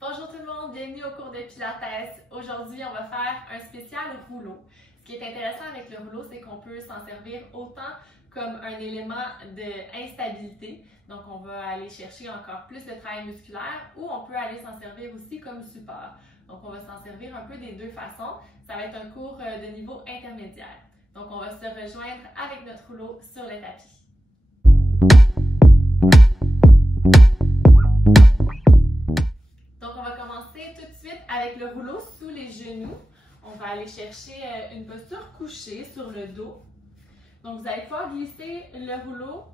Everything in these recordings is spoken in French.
Bonjour tout le monde, bienvenue au cours de Pilates. Aujourd'hui, on va faire un spécial rouleau. Ce qui est intéressant avec le rouleau, c'est qu'on peut s'en servir autant comme un élément d'instabilité, donc on va aller chercher encore plus de travail musculaire, ou on peut aller s'en servir aussi comme support. Donc on va s'en servir un peu des deux façons. Ça va être un cours de niveau intermédiaire. Donc on va se rejoindre avec notre rouleau sur le tapis. Donc, on va commencer tout de suite avec le rouleau sous les genoux. On va aller chercher une posture couchée sur le dos. Donc, vous allez pouvoir glisser le rouleau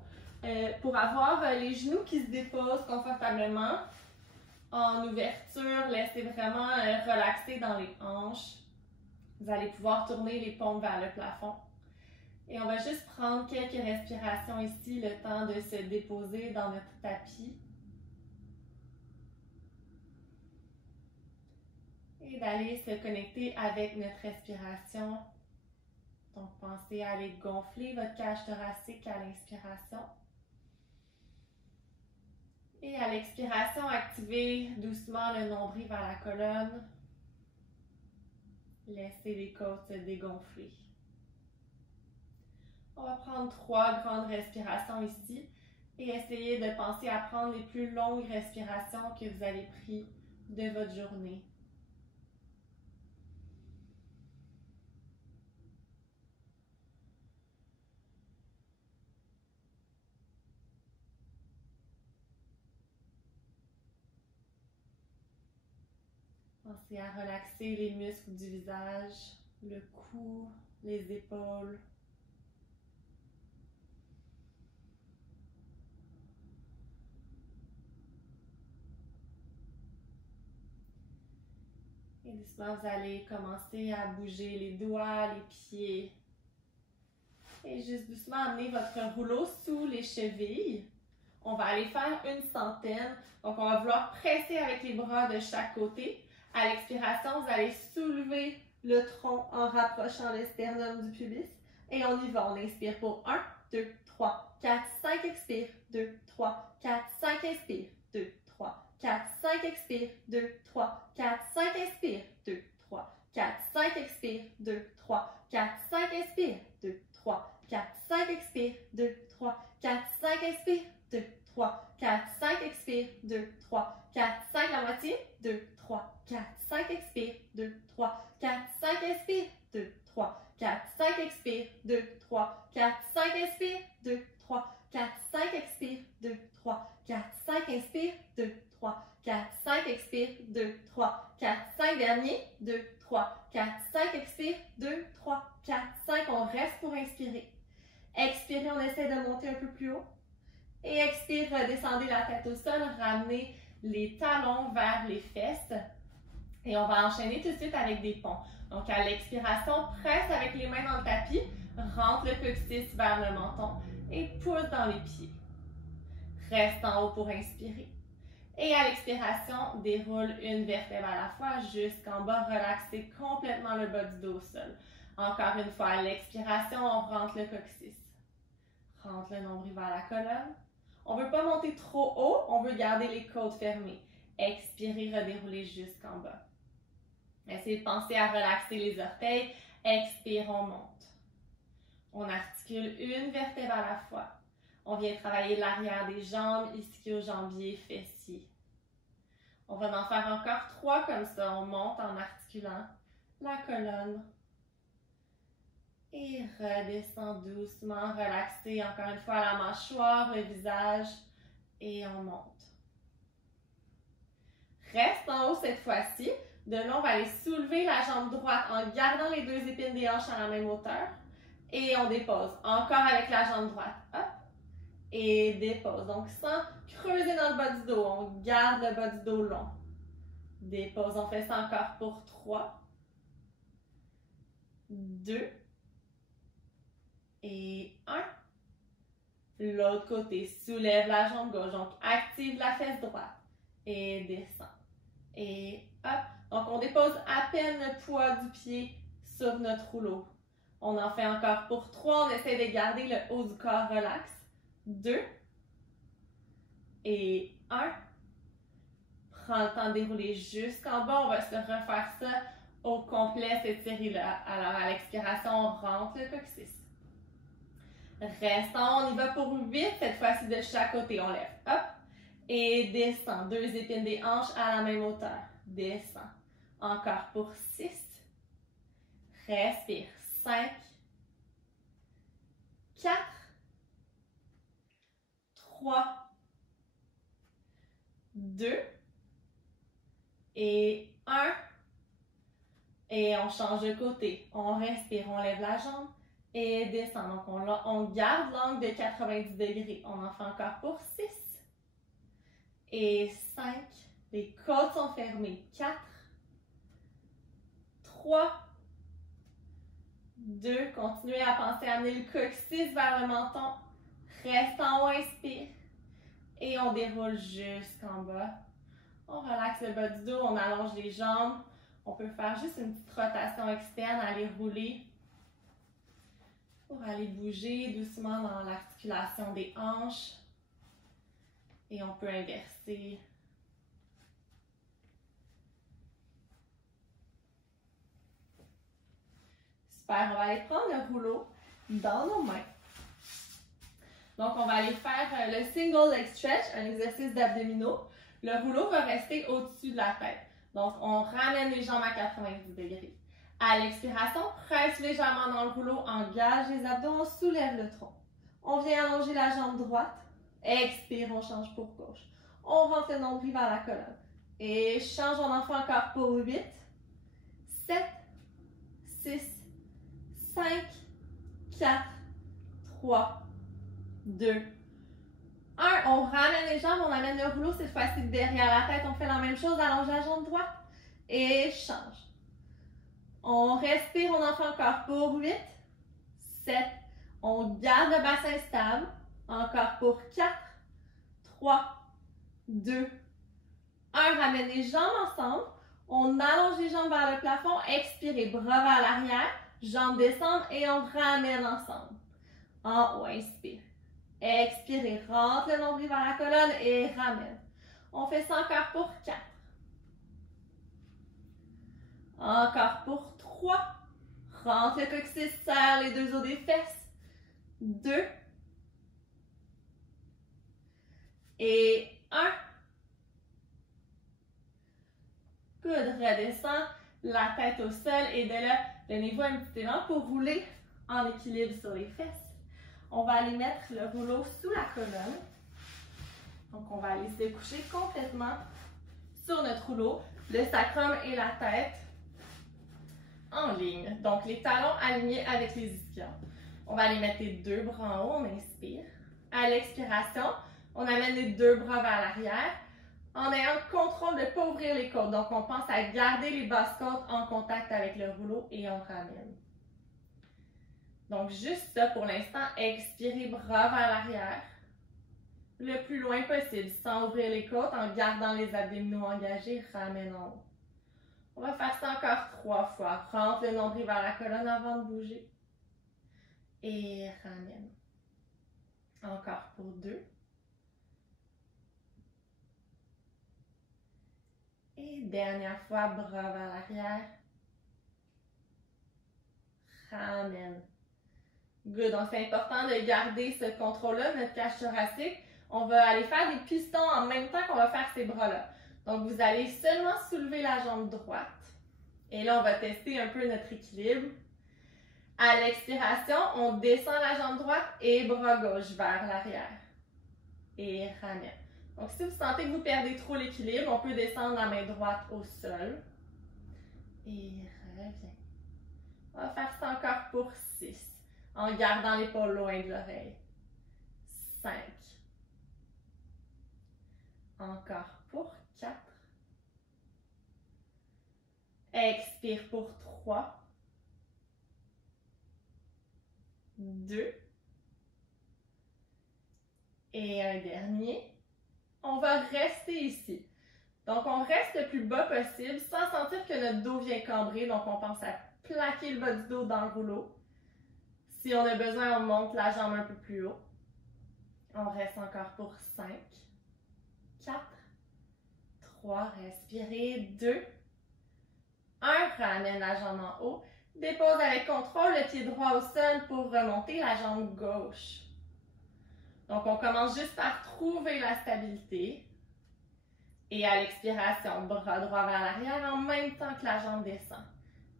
pour avoir les genoux qui se déposent confortablement. En ouverture, laissez vraiment relaxer dans les hanches. Vous allez pouvoir tourner les paumes vers le plafond. Et on va juste prendre quelques respirations ici, le temps de se déposer dans notre tapis. Et d'aller se connecter avec notre respiration. Donc, pensez à aller gonfler votre cage thoracique à l'inspiration. Et à l'expiration, activez doucement le nombril vers la colonne. Laissez les côtes se dégonfler. On va prendre 3 grandes respirations ici et essayer de penser à prendre les plus longues respirations que vous avez prises de votre journée. Pensez à relaxer les muscles du visage, le cou, les épaules. Et doucement, vous allez commencer à bouger les doigts, les pieds. Et juste doucement, amener votre rouleau sous les chevilles. On va aller faire une centaine. Donc, on va vouloir presser avec les bras de chaque côté. À l'expiration, vous allez soulever le tronc en rapprochant le sternum du pubis. Et on y va. On inspire pour 1, 2, 3, 4, 5, expire. 2, 3, 4, 5, expire. 2, 3, 4, 5, expire. 2, 3, 4, 5, expire. 2, 3, 4, 5, expire. 2, 3, 4, 5, expire. 2, 3, 4, 5, expire. 2, 3, 4, 5, expire. 2, 3, 4, 5, expire. 2, 3, 4, 5, la moitié. 2, 3, 4, 5, expire. 2, 3, 4, 5, expire. 2, 3, 4, 5, expire. 2, 3, 4, 5, expire. 2, 3, 4, 5, expire. 2, 3, 4, 5, expire. 2, 3, 4, 5, expire. 2, 3, 4, 5, dernier. 2, 3, 4, 5, expire. 2, 3, 4, 5. On reste pour inspirer. Expirez, on essaie de monter un peu plus haut. Et expire, redescendez la tête au sol, ramenez les talons vers les fesses. Et on va enchaîner tout de suite avec des ponts. Donc à l'expiration, presse avec les mains dans le tapis, rentre le coccyx vers le menton et pousse dans les pieds. Reste en haut pour inspirer. Et à l'expiration, déroule une vertèbre à la fois jusqu'en bas, relaxez complètement le bas du dos au sol. Encore une fois, à l'expiration, on rentre le coccyx. Rentre le nombril vers la colonne. On ne veut pas monter trop haut, on veut garder les côtes fermées. Expirez, redéroulez jusqu'en bas. Essayez de penser à relaxer les orteils. Expire, on monte. On articule une vertèbre à la fois. On vient travailler l'arrière des jambes, ischio-jambier, fessier. On va en faire encore 3 comme ça. On monte en articulant la colonne. Et redescend doucement, relaxez encore une fois la mâchoire, le visage. Et on monte. Reste en haut cette fois-ci. De là, on va aller soulever la jambe droite en gardant les 2 épines des hanches à la même hauteur. Et on dépose. Encore avec la jambe droite. Hop. Et dépose. Donc, sans creuser dans le bas du dos. On garde le bas du dos long. Dépose. On fait ça encore pour 3, 2 et 1. L'autre côté. Soulève la jambe gauche. Donc, active la fesse droite. Et descend. Et hop. Donc, on dépose à peine le poids du pied sur notre rouleau. On en fait encore pour 3. On essaie de garder le haut du corps relax. 2 et 1. prend le temps de dérouler jusqu'en bas. On va se refaire ça au complet, s'étirer-là. Alors, à l'expiration, on rentre le coccyx. Restons, on y va pour 8. Cette fois-ci, de chaque côté, on lève. Hop. Et descend. 2 épines des hanches à la même hauteur. Descend. Encore pour 6. Respire. 5. 4. 3. 2. Et 1. Et on change de côté. On respire, on lève la jambe et descend. Donc, on garde l'angle de 90 degrés. On en fait encore pour 6. Et 5. Les côtes sont fermées. 4. 3. 2. Continuez à penser à amener le coccyx vers le menton. Reste en haut, inspire. Et on déroule jusqu'en bas. On relaxe le bas du dos, on allonge les jambes. On peut faire juste une petite rotation externe, aller rouler pour aller bouger doucement dans l'articulation des hanches. Et on peut inverser. Super, on va aller prendre le rouleau dans nos mains. Donc, on va aller faire le single leg stretch, un exercice d'abdominaux. Le rouleau va rester au-dessus de la tête. Donc, on ramène les jambes à 90 degrés. À l'expiration, presse légèrement dans le rouleau, engage les abdos, on soulève le tronc. On vient allonger la jambe droite. Expire, on change pour gauche. On rentre le nombril vers la colonne. Et change, on en fait encore pour 8, 7, 6, 5, 4, 3, 2, 1. On ramène les jambes, on amène le rouleau, cette fois-ci derrière la tête. On fait la même chose, allonge la jambe droite et change. On respire, on en fait encore pour 8, 7. On garde le bassin stable. Encore pour 4, 3, 2, 1. Ramène les jambes ensemble. On allonge les jambes vers le plafond. Expirez, bras vers l'arrière. Jambes descendent et on ramène ensemble. En haut, inspire. Expirez, rentre le nombril vers la colonne et ramène. On fait ça encore pour 4. Encore pour 3. Rentre le coccyx, serre les deux os des fesses. 2. Et 1. Good. Redescend la tête au sol et de là, donnez-vous un petit élan pour rouler en équilibre sur les fesses. On va aller mettre le rouleau sous la colonne. Donc, on va aller se coucher complètement sur notre rouleau. Le sacrum et la tête en ligne. Donc, les talons alignés avec les ischions. On va aller mettre les deux bras en haut. On inspire. À l'expiration, on amène les deux bras vers l'arrière en ayant le contrôle de ne pas ouvrir les côtes. Donc, on pense à garder les basses côtes en contact avec le rouleau et on ramène. Donc, juste ça pour l'instant. Expirez, bras vers l'arrière. Le plus loin possible, sans ouvrir les côtes, en gardant les abdominaux engagés, ramène en haut. On va faire ça encore 3 fois. Rentre le nombril vers la colonne avant de bouger. Et ramène. Encore pour 2. Et dernière fois, bras vers l'arrière. Ramène. Good. Donc, c'est important de garder ce contrôle-là, notre cage thoracique. On va aller faire des pistons en même temps qu'on va faire ces bras-là. Donc, vous allez seulement soulever la jambe droite. Et là, on va tester un peu notre équilibre. À l'expiration, on descend la jambe droite et bras gauche vers l'arrière. Et ramène. Donc, si vous sentez que vous perdez trop l'équilibre, on peut descendre la main droite au sol. Et revient. On va faire ça encore pour 6. En gardant l'épaule loin de l'oreille. 5. Encore pour 4. Expire pour 3. 2. Et un dernier. On va rester ici. Donc, on reste le plus bas possible sans sentir que notre dos vient cambrer. Donc, on pense à plaquer le bas du dos dans le rouleau. Si on a besoin, on monte la jambe un peu plus haut. On reste encore pour 5, 4, 3, respirez. 2, 1, ramène la jambe en haut. Dépose avec contrôle le pied droit au sol pour remonter la jambe gauche. Donc, on commence juste par trouver la stabilité. Et à l'expiration, bras droit vers l'arrière en même temps que la jambe descend.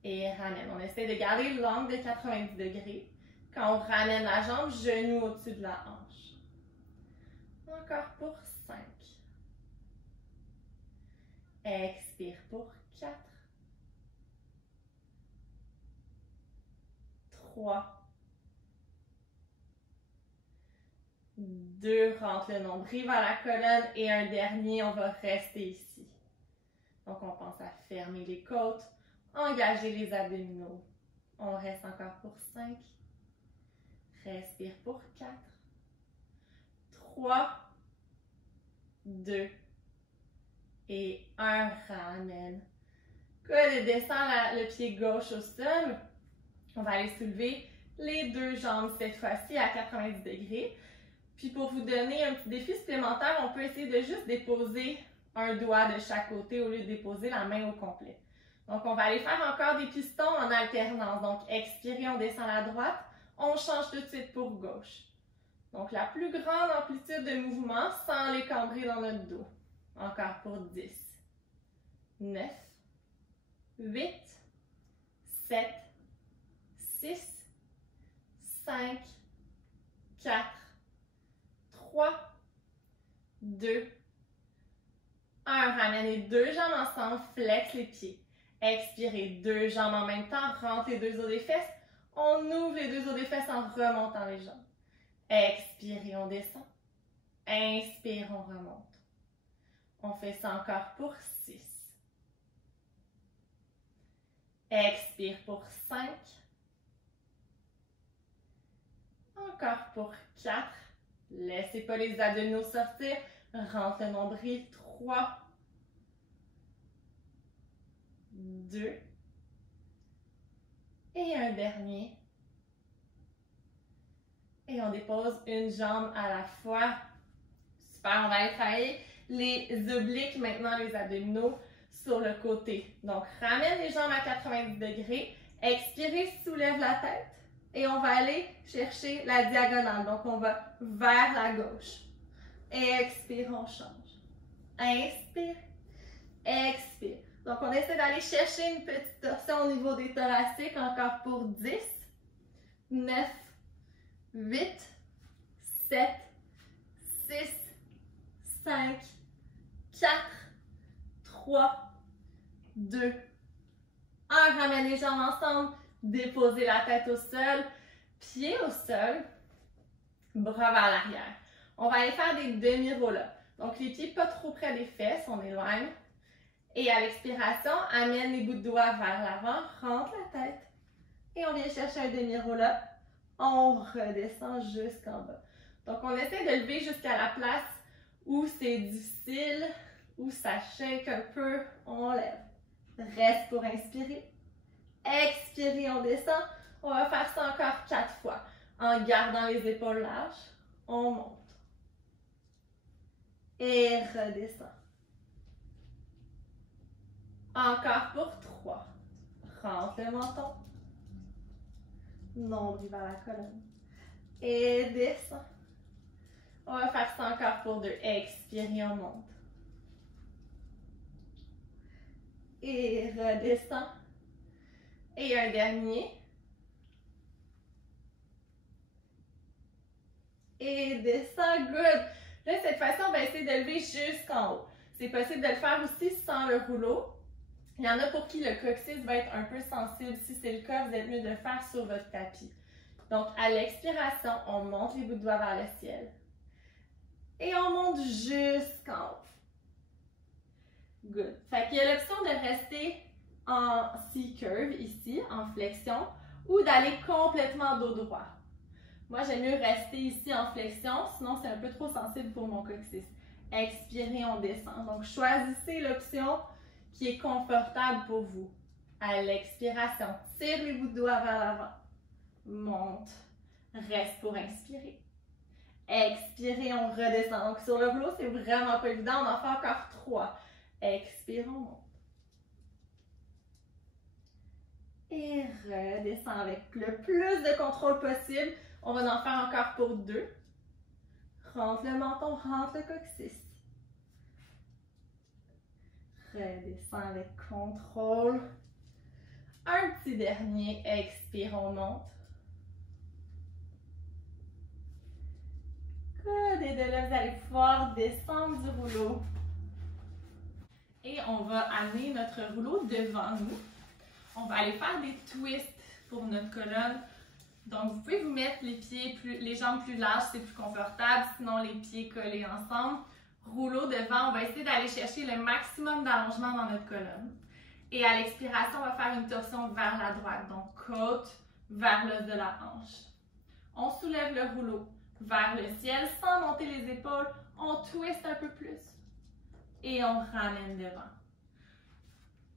Et ramène. On essaie de garder l'angle de 90 degrés. Quand on ramène la jambe, genou au-dessus de la hanche. Encore pour 5. Expire pour 4. 3. 2, rentre le nombril vers la colonne et un dernier, on va rester ici. Donc, on pense à fermer les côtes, engager les abdominaux. On reste encore pour 5. Respire pour 4. 3, 2 et 1, ramène. Good, descend le pied gauche au sol. On va aller soulever les deux jambes cette fois-ci à 90 degrés. Puis pour vous donner un petit défi supplémentaire, on peut essayer de juste déposer un doigt de chaque côté au lieu de déposer la main au complet. Donc on va aller faire encore des pistons en alternance. Donc expirez, on descend à la droite, on change tout de suite pour gauche. Donc la plus grande amplitude de mouvement sans les cambrer dans notre dos. Encore pour 10, 9, 8, 7, 6, 5, 4, 3, 2, 1. Ramène les deux jambes ensemble, flex les pieds. Expirez, deux jambes en même temps, rentre les deux os des fesses. On ouvre les deux os des fesses en remontant les jambes. Expirez, on descend. Inspire, on remonte. On fait ça encore pour 6. Expire pour 5. Encore pour 4. Laissez pas les abdominaux sortir. Rentre le nombril. 3, 2 et un dernier. Et on dépose une jambe à la fois. Super, on va aller travailler les obliques, maintenant les abdominaux sur le côté. Donc, ramène les jambes à 90 degrés. Expirez, soulève la tête. Et on va aller chercher la diagonale. Donc, on va vers la gauche. Expire, on change. Inspire. Expire. Donc, on essaie d'aller chercher une petite torsion au niveau des thoraciques. Encore pour 10, 9, 8, 7, 6, 5, 4, 3, 2, 1. Ramène les jambes ensemble. Déposez la tête au sol. Pieds au sol. Bras vers l'arrière. On va aller faire des demi-roll-ups. Donc, les pieds pas trop près des fesses. On éloigne. Et à l'expiration, amène les bouts de doigts vers l'avant. Rentre la tête. Et on vient chercher un demi-roll-up. On redescend jusqu'en bas. Donc, on essaie de lever jusqu'à la place où c'est difficile, où ça shake un peu. On lève. Reste pour inspirer. Expirez, on descend. On va faire ça encore 4 fois. En gardant les épaules larges, on monte. Et redescend. Encore pour 3. Rentre le menton. Nombril vers la colonne. Et descend. On va faire ça encore pour 2. Expirez, on monte. Et redescend. Et un dernier. Et descend, good. Là, cette fois-ci, on va essayer de lever jusqu'en haut. C'est possible de le faire aussi sans le rouleau. Il y en a pour qui le coccyx va être un peu sensible. Si c'est le cas, vous êtes mieux de le faire sur votre tapis. Donc, à l'expiration, on monte les bouts de doigts vers le ciel. Et on monte jusqu'en haut. Good. Fait qu'il y a l'option de rester en C-curve ici, en flexion, ou d'aller complètement dos droit. Moi, j'aime mieux rester ici en flexion, sinon c'est un peu trop sensible pour mon coccyx. Expirez, on descend. Donc, choisissez l'option qui est confortable pour vous. À l'expiration, tire les bouts de doigts vers l'avant. Monte. Reste pour inspirer. Expirez, on redescend. Donc, sur le rouleau, c'est vraiment pas évident. On en fait encore 3. Expire, on monte. Et redescend avec le plus de contrôle possible. On va en faire encore pour 2. Rentre le menton, rentre le coccyx. Redescend avec contrôle. Un petit dernier. Expire, on monte. Good. Et de là, vous allez pouvoir descendre du rouleau. Et on va amener notre rouleau devant nous. On va aller faire des twists pour notre colonne. Donc, vous pouvez vous mettre les jambes plus larges, c'est plus confortable. Sinon, les pieds collés ensemble. Rouleau devant, on va essayer d'aller chercher le maximum d'allongement dans notre colonne. Et à l'expiration, on va faire une torsion vers la droite. Donc, côte vers l'os de la hanche. On soulève le rouleau vers le ciel sans monter les épaules. On twist un peu plus. Et on ramène devant.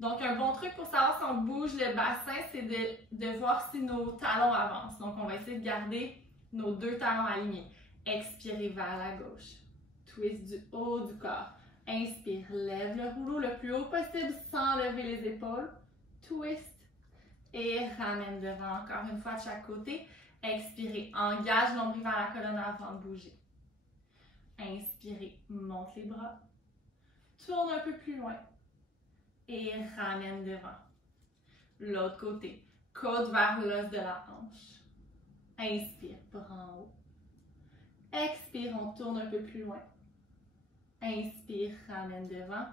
Donc, un bon truc pour savoir si on bouge le bassin, c'est de voir si nos talons avancent. Donc, on va essayer de garder nos 2 talons alignés. Expirez vers la gauche. Twist du haut du corps. Inspire, lève le rouleau le plus haut possible sans lever les épaules. Twist et ramène devant encore une fois de chaque côté. Expirez, engage l'ombril vers la colonne avant de bouger. Inspirez, monte les bras. Tourne un peu plus loin. Et ramène devant. L'autre côté. Côte vers l'os de la hanche. Inspire, bras en haut. Expire, on tourne un peu plus loin. Inspire, ramène devant.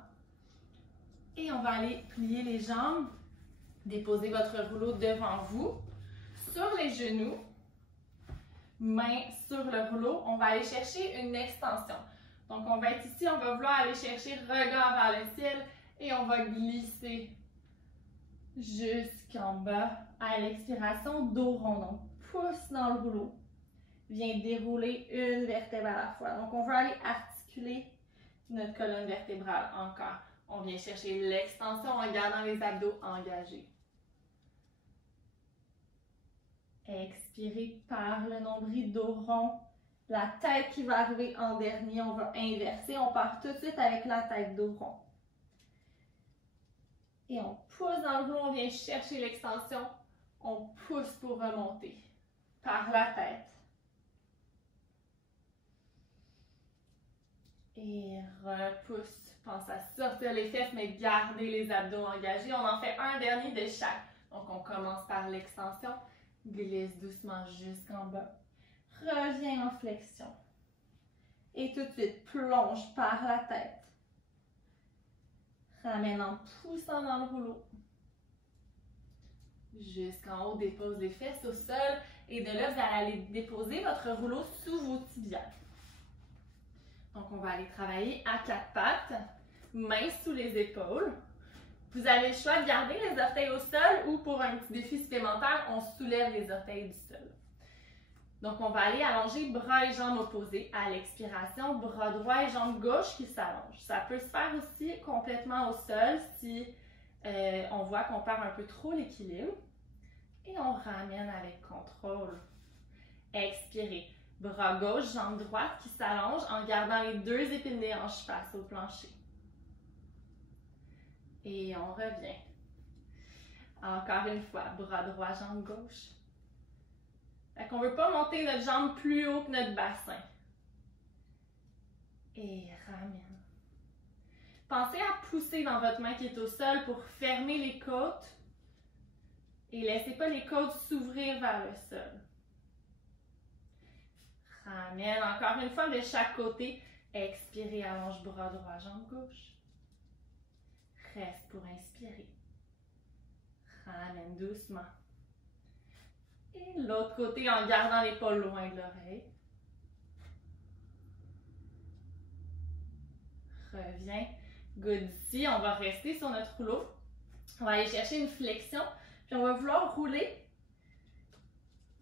Et on va aller plier les jambes. Déposez votre rouleau devant vous. Sur les genoux. Main sur le rouleau. On va aller chercher une extension. Donc, on va être ici. On va vouloir aller chercher regard vers le ciel. Et on va glisser jusqu'en bas. À l'expiration, dos rond. Donc, pousse dans le rouleau. Viens dérouler une vertèbre à la fois. Donc, on veut aller articuler notre colonne vertébrale encore. On vient chercher l'extension en gardant les abdos engagés. Expirez par le nombril, dos rond. La tête qui va arriver en dernier, on va inverser. On part tout de suite avec la tête, dos rond. Et on pousse dans le rouleau, on vient chercher l'extension. On pousse pour remonter par la tête. Et repousse. Pense à sortir les fesses, mais gardez les abdos engagés. On en fait un dernier de chaque. Donc, on commence par l'extension. Glisse doucement jusqu'en bas. Reviens en flexion. Et tout de suite, plonge par la tête. Ramène en poussant dans le rouleau. Jusqu'en haut, dépose les fesses au sol. Et de là, vous allez aller déposer votre rouleau sous vos tibias. Donc, on va aller travailler à 4 pattes, mains sous les épaules. Vous avez le choix de garder les orteils au sol ou pour un petit défi supplémentaire, on soulève les orteils du sol. Donc, on va aller allonger bras et jambes opposés. À l'expiration, bras droit et jambes gauche qui s'allongent. Ça peut se faire aussi complètement au sol si on voit qu'on perd un peu trop l'équilibre. Et on ramène avec contrôle. Expirez. Bras gauche, jambe droite qui s'allonge en gardant les 2 épines des hanches face au plancher. Et on revient. Encore une fois, bras droit, jambe gauche. Fait qu'on ne veut pas monter notre jambe plus haut que notre bassin. Et ramène. Pensez à pousser dans votre main qui est au sol pour fermer les côtes. Et laissez pas les côtes s'ouvrir vers le sol. Ramène encore une fois de chaque côté. Expirez, allonge bras droit, jambe gauche. Reste pour inspirer. Ramène doucement. Et l'autre côté en gardant l'épaule loin de l'oreille. Reviens. Good ici. On va rester sur notre rouleau. On va aller chercher une flexion. Puis on va vouloir rouler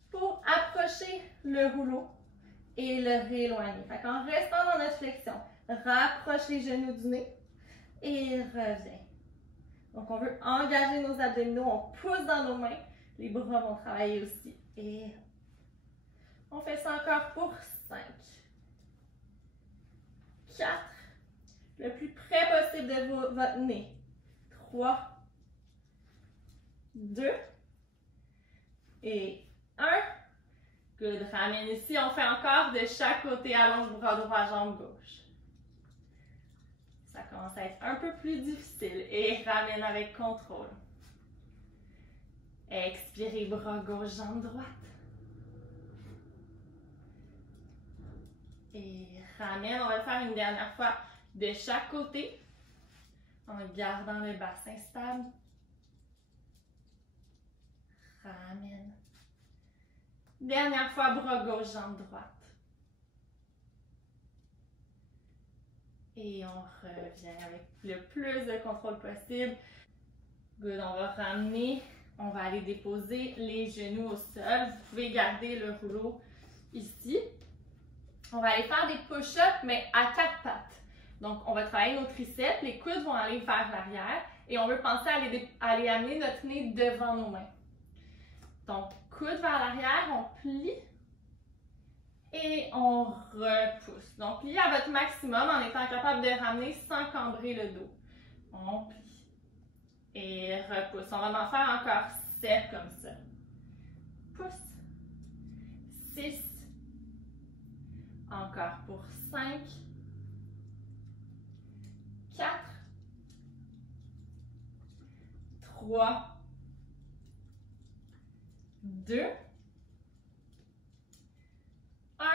pour approcher le rouleau et le rééloigner. Fait qu'en restant dans notre flexion, rapproche les genoux du nez et reviens. Donc, on veut engager nos abdominaux, on pousse dans nos mains. Les bras vont travailler aussi. Et on fait ça encore pour 5, 4, le plus près possible de votre nez. 3, 2 et 1. Good. Ramène ici. On fait encore de chaque côté. Allonge bras droit, jambe gauche. Ça commence à être un peu plus difficile. Et ramène avec contrôle. Expirez, bras gauche, jambe droite. Et ramène. On va le faire une dernière fois de chaque côté. En gardant le bassin stable. Ramène. Dernière fois, bras gauche, jambe droite. Et on revient avec le plus de contrôle possible. Good, on va ramener. On va aller déposer les genoux au sol. Vous pouvez garder le rouleau ici. On va aller faire des push-ups, mais à 4 pattes. Donc, on va travailler nos triceps. Les coudes vont aller vers l'arrière. Et on veut penser à aller amener notre nez devant nos mains. Donc, coude vers l'arrière, on plie et on repousse. Donc, pliez à votre maximum en étant capable de ramener sans cambrer le dos. On plie et repousse. On va en faire encore 7 comme ça. Pousse. 6. Encore pour 5. 4. 3. 2, 1.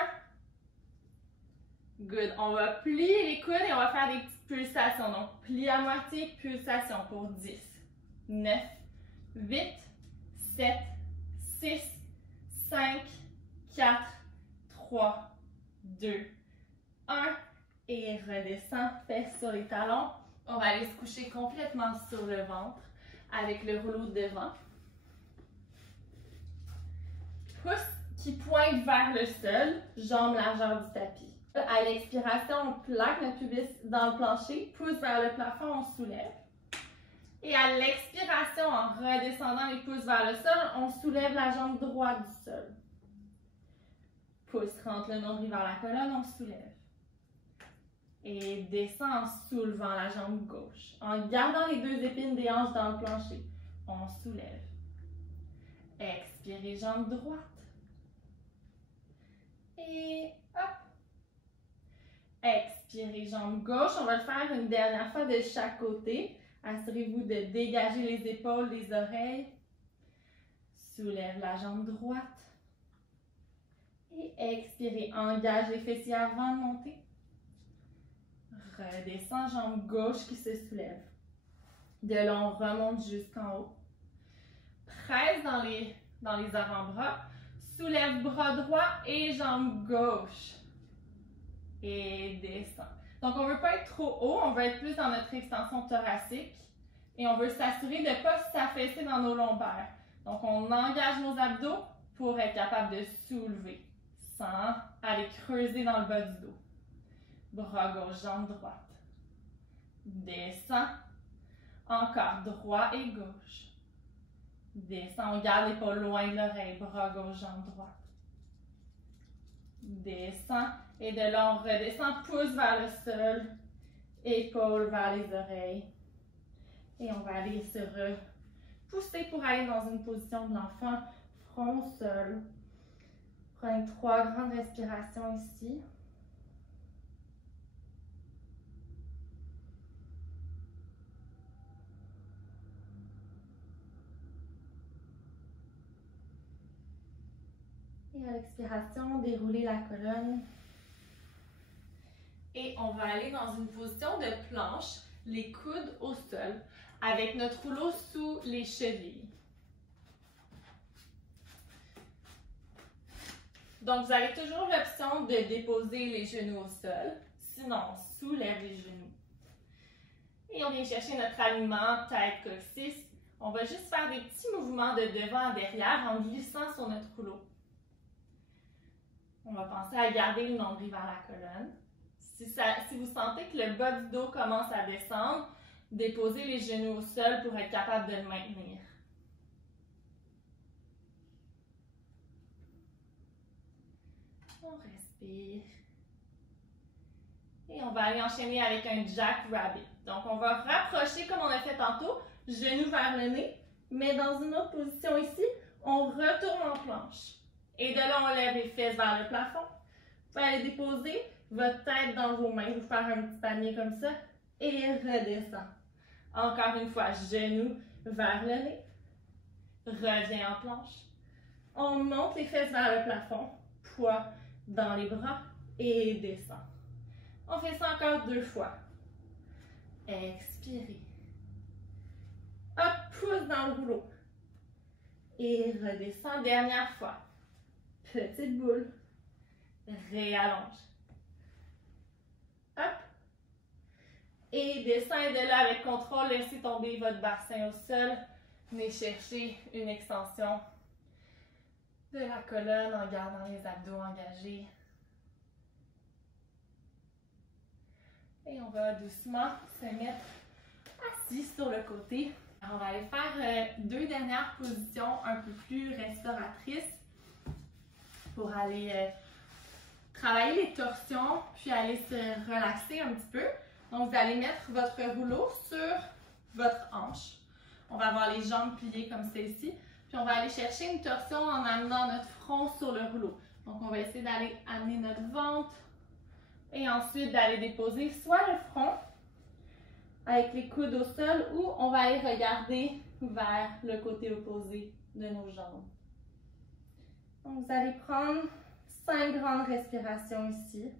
Good. On va plier les coudes et on va faire des petites pulsations. Donc, plie à moitié, pulsation pour 10, 9, 8, 7, 6, 5, 4, 3, 2, 1. Et redescend, fesses sur les talons. On va aller se coucher complètement sur le ventre avec le rouleau devant. Pouce qui pointe vers le sol, jambes largeur du tapis. À l'expiration, on plaque notre pubis dans le plancher, pouce vers le plafond, on soulève. Et à l'expiration, en redescendant les pouces vers le sol, on soulève la jambe droite du sol. Pouce rentre le nombril vers la colonne, on soulève. Et descend en soulevant la jambe gauche. En gardant les deux épines des hanches dans le plancher, on soulève. Expirez, jambe droite. Et hop. Expirez, jambe gauche. On va le faire une dernière fois de chaque côté. Assurez-vous de dégager les épaules, les oreilles. Soulève la jambe droite. Et expirez. Engage les fessiers avant de monter. Redescend, jambe gauche qui se soulève. De là, on remonte jusqu'en haut. Presse dans les avant-bras. Soulève bras droit et jambe gauche. Et descend. Donc, on ne veut pas être trop haut, on veut être plus dans notre extension thoracique. Et on veut s'assurer de ne pas s'affaisser dans nos lombaires. Donc, on engage nos abdos pour être capable de soulever sans aller creuser dans le bas du dos. Bras gauche, jambe droite. Descend. Encore droit et gauche. Descend, on garde l'épaule loin de l'oreille. Bras gauche, jambe droite. Descend. Et de là, on redescend, pouce vers le sol. Épaule vers les oreilles. Et on va aller se repousser pour aller dans une position de l'enfant. Front au sol. Prenez 3 grandes respirations ici. Et à l'expiration, déroulez la colonne. Et on va aller dans une position de planche, les coudes au sol, avec notre rouleau sous les chevilles. Donc, vous avez toujours l'option de déposer les genoux au sol. Sinon, on soulève les genoux. Et on vient chercher notre alignement tête coccyx. On va juste faire des petits mouvements de devant à derrière en glissant sur notre rouleau. On va penser à garder le nombril vers la colonne. Si vous sentez que le bas du dos commence à descendre, déposez les genoux au sol pour être capable de le maintenir. On respire. Et on va aller enchaîner avec un jackrabbit. Donc, on va rapprocher comme on a fait tantôt, genoux vers le nez, mais dans une autre position ici, on retourne en planche. Et de là, on lève les fesses vers le plafond. Vous pouvez aller déposer votre tête dans vos mains, vous faire un petit panier comme ça, et redescend. Encore une fois, genoux vers le nez, reviens en planche. On monte les fesses vers le plafond, poids dans les bras et descend. On fait ça encore 2 fois. Expirez. Hop, pousse dans le rouleau. Et redescend, dernière fois. Petite boule. Réallonge. Hop. Et descend et de là avec contrôle, laissez tomber votre bassin au sol. Venez chercher une extension de la colonne en gardant les abdos engagés. Et on va doucement se mettre assis sur le côté. Alors, on va aller faire 2 dernières positions un peu plus restauratrices pour aller travailler les torsions, puis aller se relaxer un petit peu. Donc, vous allez mettre votre rouleau sur votre hanche. On va avoir les jambes pliées comme celle-ci. Puis, on va aller chercher une torsion en amenant notre front sur le rouleau. Donc, on va essayer d'aller amener notre ventre et ensuite d'aller déposer soit le front avec les coudes au sol ou on va aller regarder vers le côté opposé de nos jambes. Donc, vous allez prendre 5 grandes respirations ici.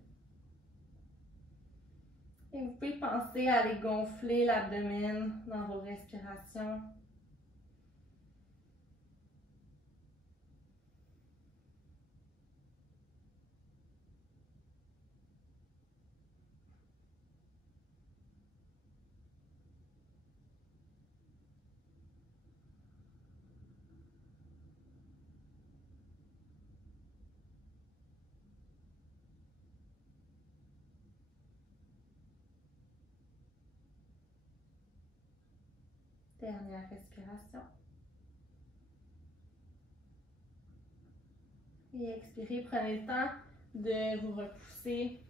Et vous pouvez penser à aller gonfler l'abdomen dans vos respirations. Dernière respiration. Et expirez, prenez le temps de vous repousser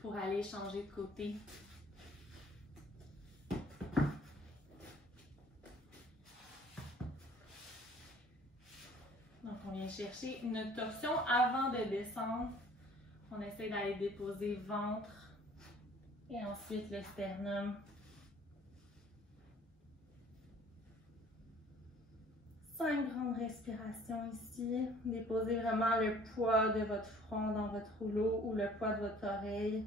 pour aller changer de côté. Donc, on vient chercher une torsion avant de descendre. On essaie d'aller déposer ventre et ensuite le sternum. 5 grandes respirations ici. Déposez vraiment le poids de votre front dans votre rouleau ou le poids de votre oreille.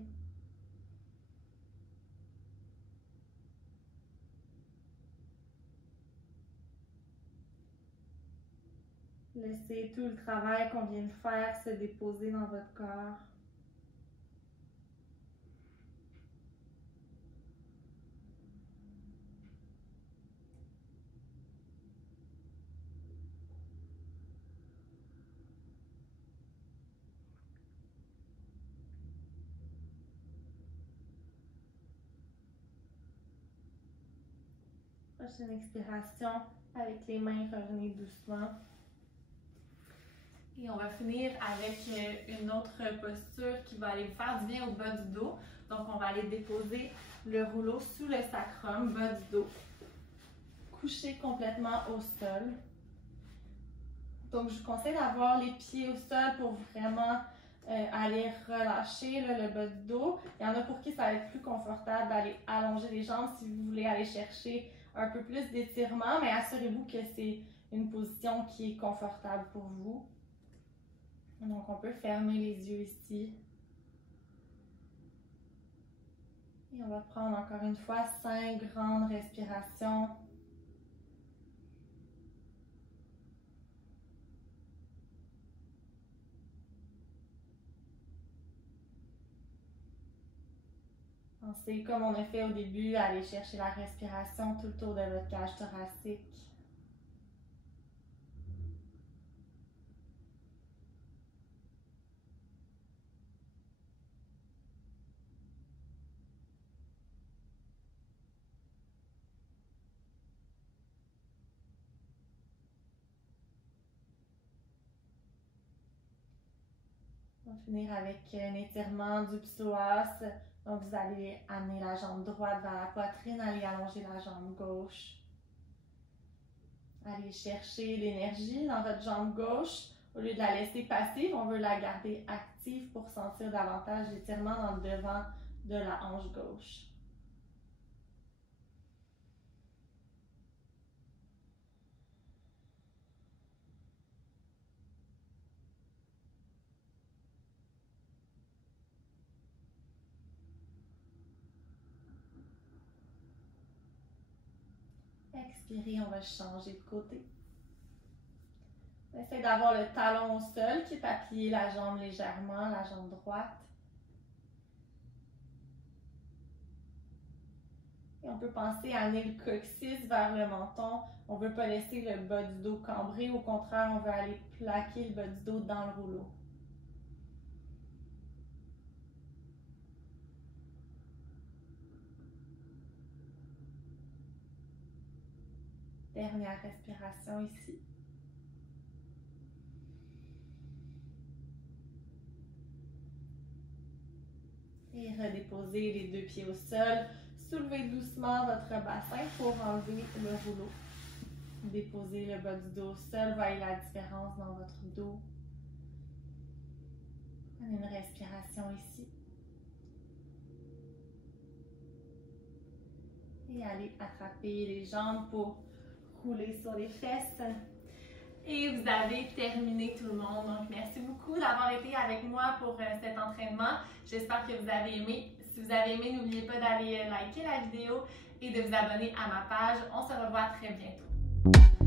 Laissez tout le travail qu'on vient de faire se déposer dans votre corps. Prochaine expiration, avec les mains, revenez doucement. Et on va finir avec une autre posture qui va aller vous faire du bien au bas du dos. Donc, on va aller déposer le rouleau sous le sacrum, bas du dos. Coucher complètement au sol. Donc, je vous conseille d'avoir les pieds au sol pour vraiment aller relâcher là, le bas du dos. Il y en a pour qui ça va être plus confortable d'aller allonger les jambes si vous voulez aller chercher un peu plus d'étirement, mais assurez-vous que c'est une position qui est confortable pour vous. Donc, on peut fermer les yeux ici. Et on va prendre encore une fois 5 grandes respirations. Pensez, comme on a fait au début, à aller chercher la respiration tout autour de votre cage thoracique. On va finir avec un étirement du psoas. Donc, vous allez amener la jambe droite vers la poitrine, allez allonger la jambe gauche. Allez chercher l'énergie dans votre jambe gauche. Au lieu de la laisser passive, on veut la garder active pour sentir davantage l'étirement dans le devant de la hanche gauche. Expirez, on va changer de côté. On essaie d'avoir le talon au sol, qui est à plier la jambe légèrement, la jambe droite. Et on peut penser à amener le coccyx vers le menton. On ne veut pas laisser le bas du dos cambré. Au contraire, on veut aller plaquer le bas du dos dans le rouleau. Dernière respiration ici. Et redéposez les deux pieds au sol. Soulevez doucement votre bassin pour enlever le rouleau. Déposez le bas du dos au sol. Voyez la différence dans votre dos. Prenez une respiration ici. Et allez attraper les jambes pour rouler sur les fesses. Et vous avez terminé tout le monde. Donc, merci beaucoup d'avoir été avec moi pour cet entraînement. J'espère que vous avez aimé. Si vous avez aimé, n'oubliez pas d'aller liker la vidéo et de vous abonner à ma page. On se revoit très bientôt.